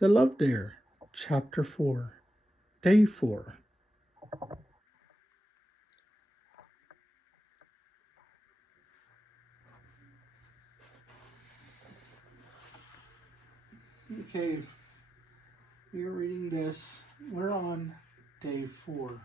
The Love Dare, Chapter 4, Day 4. Okay, we are reading this. We're on Day 4.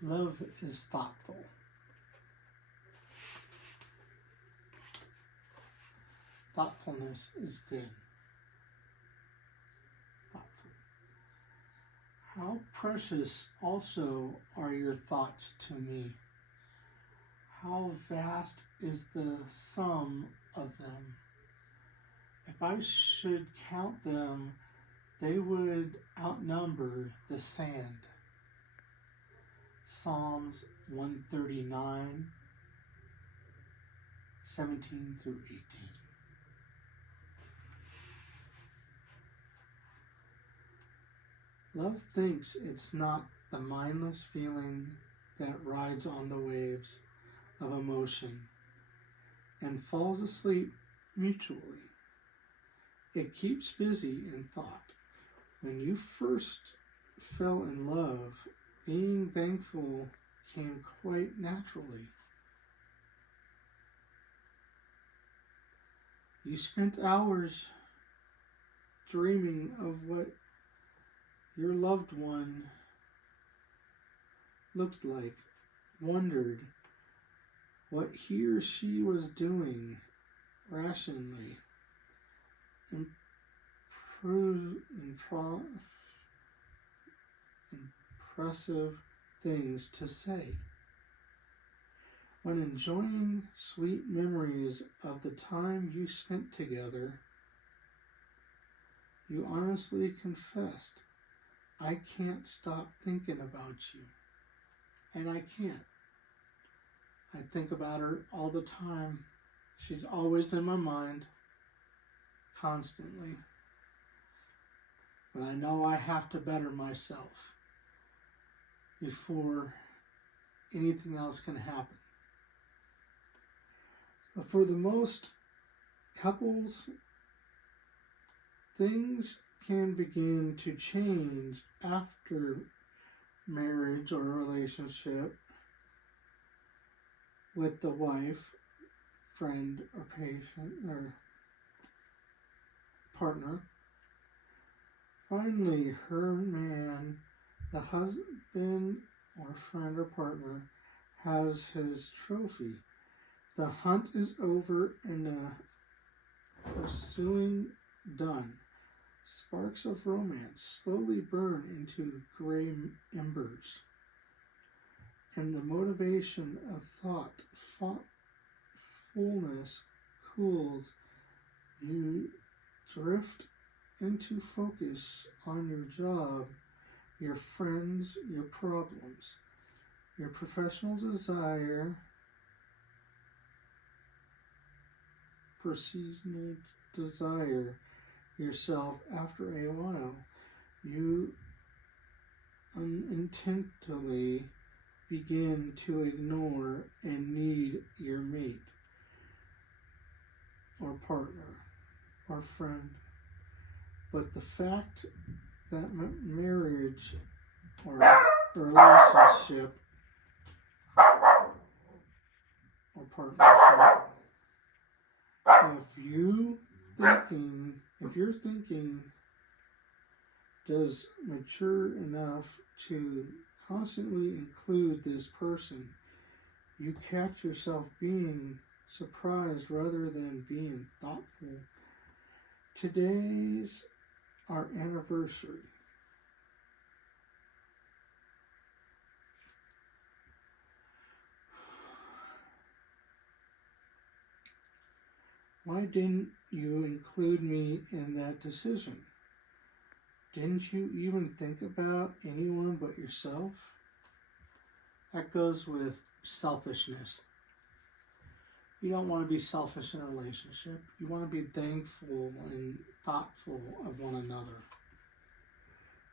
Love is thoughtful. Thoughtfulness is good. Thoughtful. How precious also are your thoughts to me. How vast is the sum of them. If I should count them, they would outnumber the sand. Psalms 139, 17 through 18. Love thinks it's not the mindless feeling that rides on the waves of emotion and falls asleep mutually. It keeps busy in thought. When you first fell in love, being thankful came quite naturally. You spent hours dreaming of what your loved one looked like, wondered what he or she was doing rationally, impressive things to say. When enjoying sweet memories of the time you spent together, you honestly confessed, I can't stop thinking about you. And I can't. I think about her all the time. She's always in my mind, constantly. But I know I have to better myself before anything else can happen. But for the most couples, things can begin to change after marriage or relationship with the wife, friend, or patient, or partner. Finally, her man, the husband or friend or partner, has his trophy. The hunt is over and the pursuing done. Sparks of romance slowly burn into gray embers, and the motivation of thoughtfulness cools. You drift into focus on your job, your friends, your problems, your professional desire, personal desire yourself. After a while, you unintentionally begin to ignore and need your mate or partner or friend. But the fact that marriage or relationship or partnership, if you're thinking does mature enough to constantly include this person, you catch yourself being surprised rather than being thoughtful. Today's our anniversary. Why didn't you include me in that decision? Didn't you even think about anyone but yourself? That goes with selfishness. You don't want to be selfish in a relationship. You want to be thankful and thoughtful of one another.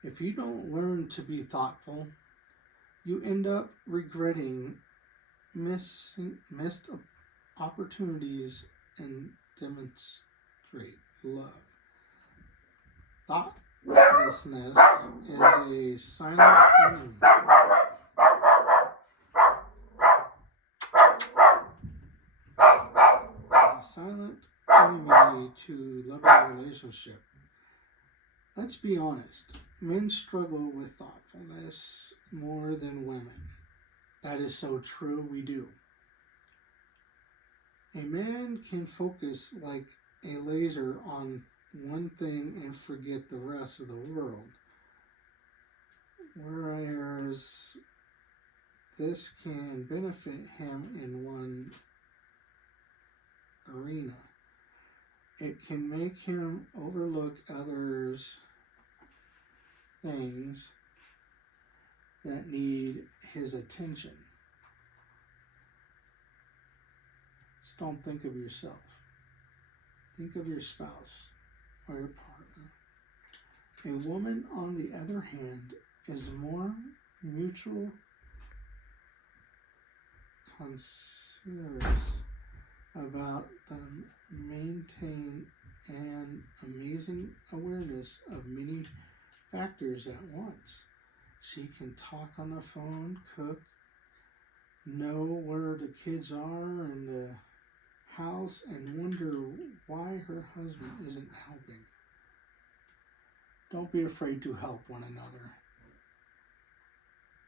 If you don't learn to be thoughtful, you end up regretting missed opportunities and great love. Thoughtlessness is a silent enemy. A silent enemy to loving relationship. Let's be honest. Men struggle with thoughtfulness more than women. That is so true, we do. A man can focus like a laser on one thing and forget the rest of the world. Whereas this can benefit him in one arena. It can make him overlook others' things that need his attention. Just don't think of yourself. Think of your spouse or your partner. A woman, on the other hand, is more mutual conscious about them, maintain an amazing awareness of many factors at once. She can talk on the phone, cook, know where the kids are in the house, and wonder why her husband isn't helping. Don't be afraid to help one another.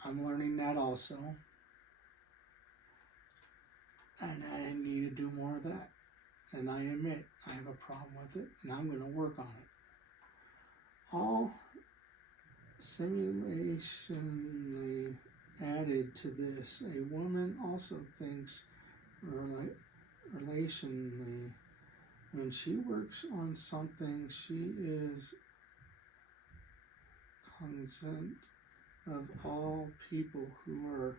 I'm learning that also. And I need to do more of that. And I admit I have a problem with it, and I'm going to work on it. All simulationally added to this, a woman also thinks relationally. When she works on something, she is cognizant of all people who are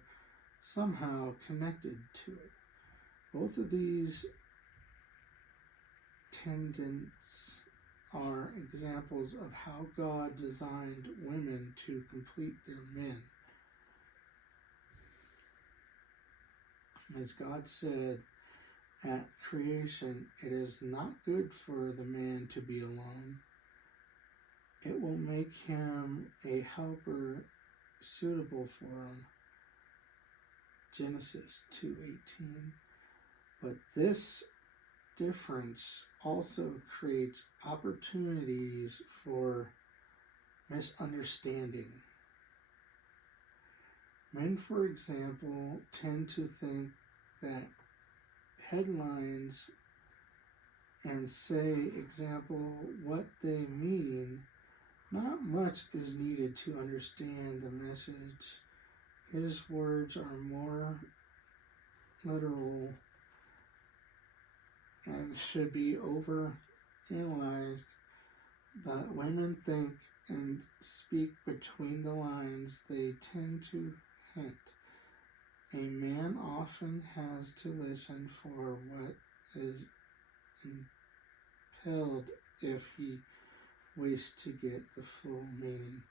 somehow connected to it. Both of these tendencies are examples of how God designed women to complete their men. As God said at creation, it is not good for the man to be alone. It will make him a helper suitable for him. Genesis 2:18. But this difference also creates opportunities for misunderstanding. Men, for example, tend to think that headlines and say, example, what they mean. Not much is needed to understand the message. His words are more literal and should be overanalyzed, but women think and speak between the lines. They tend to hint. A man often has to listen for what is impelled if he waits to get the full meaning.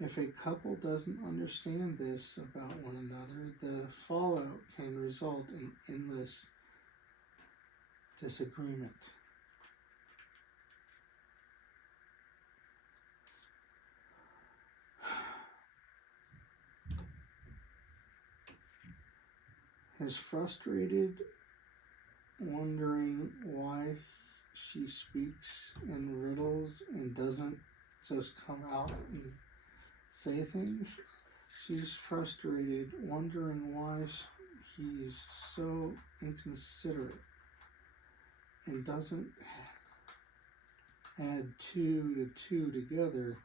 If a couple doesn't understand this about one another, the fallout can result in endless disagreement. Is frustrated, wondering why she speaks in riddles and doesn't just come out and say things. She's frustrated, wondering why he's so inconsiderate and doesn't add two to two together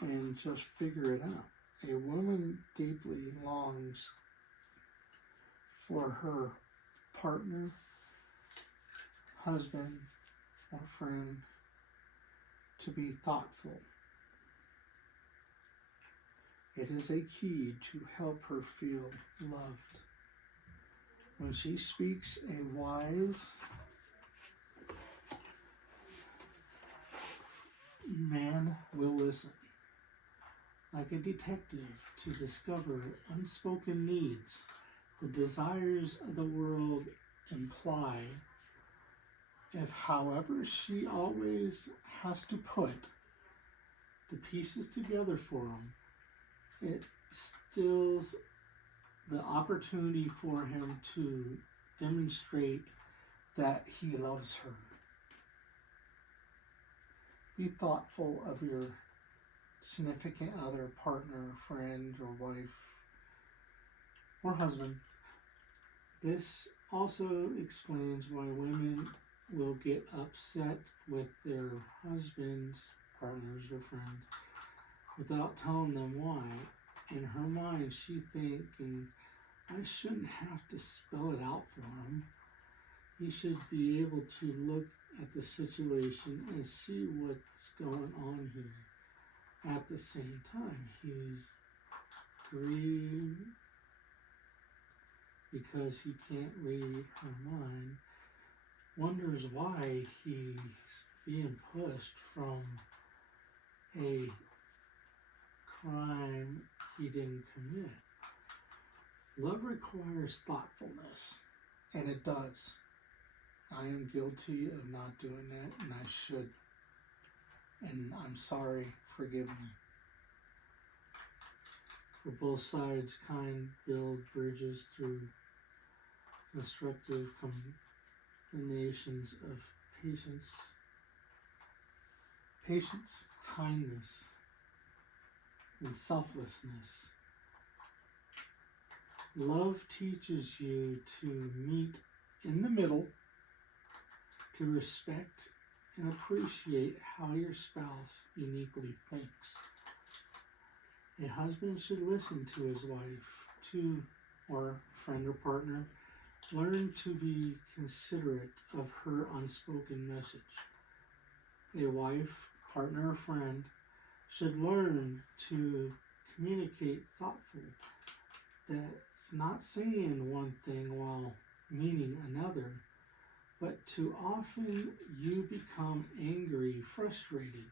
and just figure it out. A woman deeply longs for her partner, husband, or friend to be thoughtful. It is a key to help her feel loved. When she speaks, a wise man will listen, like a detective, to discover unspoken needs. The desires of the world imply if, however, she always has to put the pieces together for him, it stills the opportunity for him to demonstrate that he loves her. Be thoughtful of your significant other, partner, friend, or wife, or husband. This also explains why women will get upset with their husbands, partners, or friends without telling them why. In her mind, she thinking, I shouldn't have to spell it out for him. He should be able to look at the situation and see what's going on here. At the same time, he's grieved because he can't read her mind, wonders why he's being pushed from a crime he didn't commit. Love requires thoughtfulness, and it does. I am guilty of not doing that, and I should. And I'm sorry, forgive me. For both sides, kind build bridges through constructive combinations of patience, kindness, and selflessness. Love teaches you to meet in the middle, to respect and appreciate how your spouse uniquely thinks. A husband should listen to his wife, or friend or partner, learn to be considerate of her unspoken message. A wife, partner, or friend should learn to communicate thoughtfully. That's not saying one thing while meaning another, but too often you become angry, frustrated,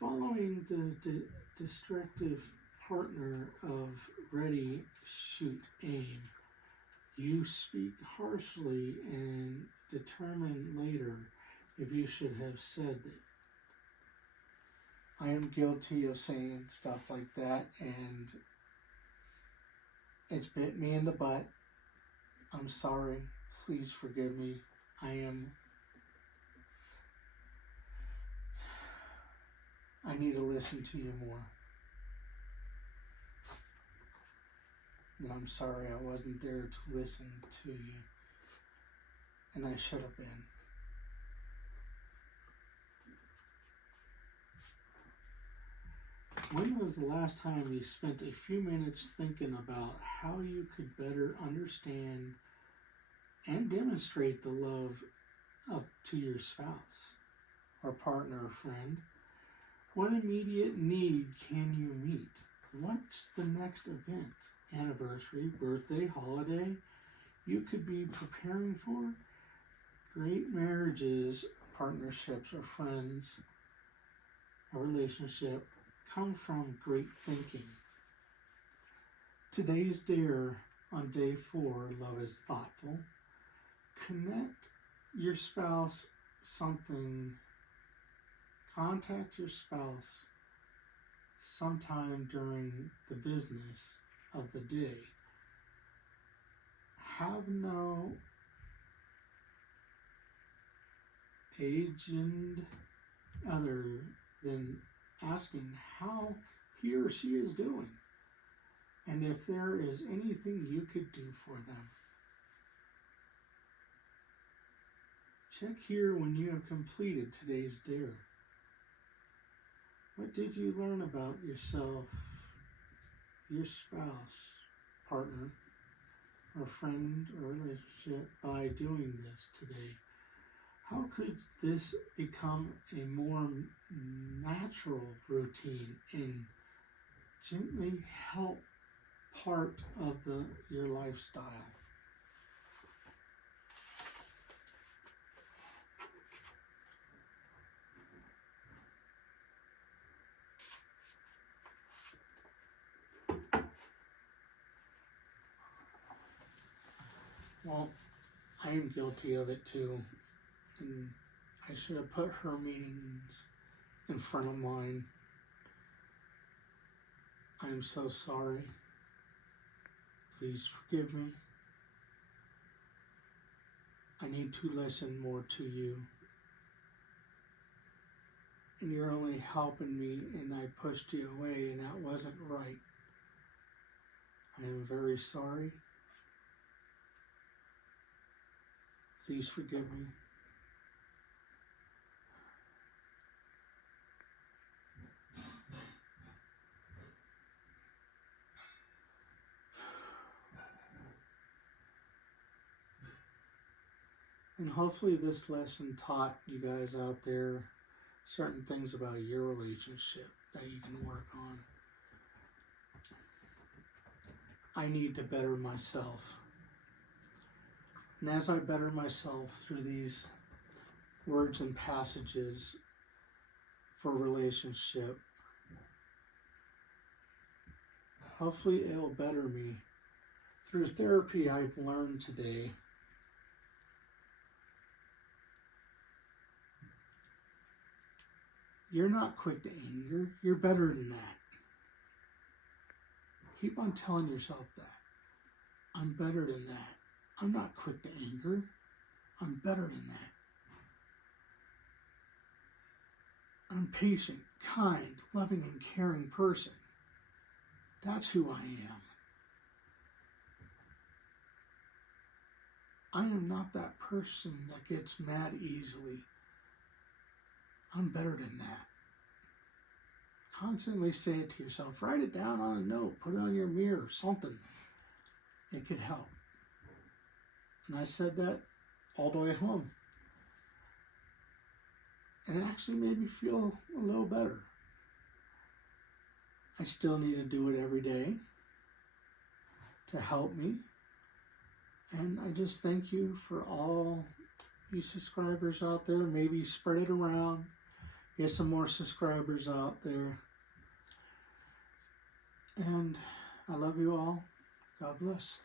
following the destructive partner of ready, shoot, aim. You speak harshly and determine later if you should have said it. I am guilty of saying stuff like that, and it's bit me in the butt. I'm sorry. Please forgive me. I need to listen to you more. And I'm sorry I wasn't there to listen to you. And I should have been. When was the last time you spent a few minutes thinking about how you could better understand and demonstrate the love to your spouse, or partner, or friend? What immediate need can you meet? What's the next event, anniversary, birthday, holiday you could be preparing for? Great marriages, partnerships, or friends, a relationship come from great thinking. Today's dare on day 4, love is thoughtful. Contact your spouse sometime during the business of the day. Have no agenda other than asking how he or she is doing, and if there is anything you could do for them. Check here when you have completed today's dare. What did you learn about yourself, your spouse, partner, or friend, or relationship by doing this today? How could this become a more natural routine and gently help part of your lifestyle? Well, I am guilty of it too. and I should have put her meanings in front of mine. I am so sorry. Please forgive me. I need to listen more to you. And you're only helping me, and I pushed you away, and that wasn't right. I am very sorry. Please forgive me. And hopefully this lesson taught you guys out there certain things about your relationship that you can work on. I need to better myself. And as I better myself through these words and passages for relationship, hopefully it'll better me. Through therapy, I've learned today you're not quick to anger. You're better than that. Keep on telling yourself that. I'm better than that. I'm not quick to anger. I'm better than that. I'm patient, kind, loving, and caring person. That's who I am. I am not that person that gets mad easily. I'm better than that. Constantly say it to yourself. Write it down on a note. Put it on your mirror. Something. It could help. And I said that all the way home. And it actually made me feel a little better. I still need to do it every day to help me. And I just thank you for all you subscribers out there. Maybe spread it around. Get some more subscribers out there. And I love you all. God bless.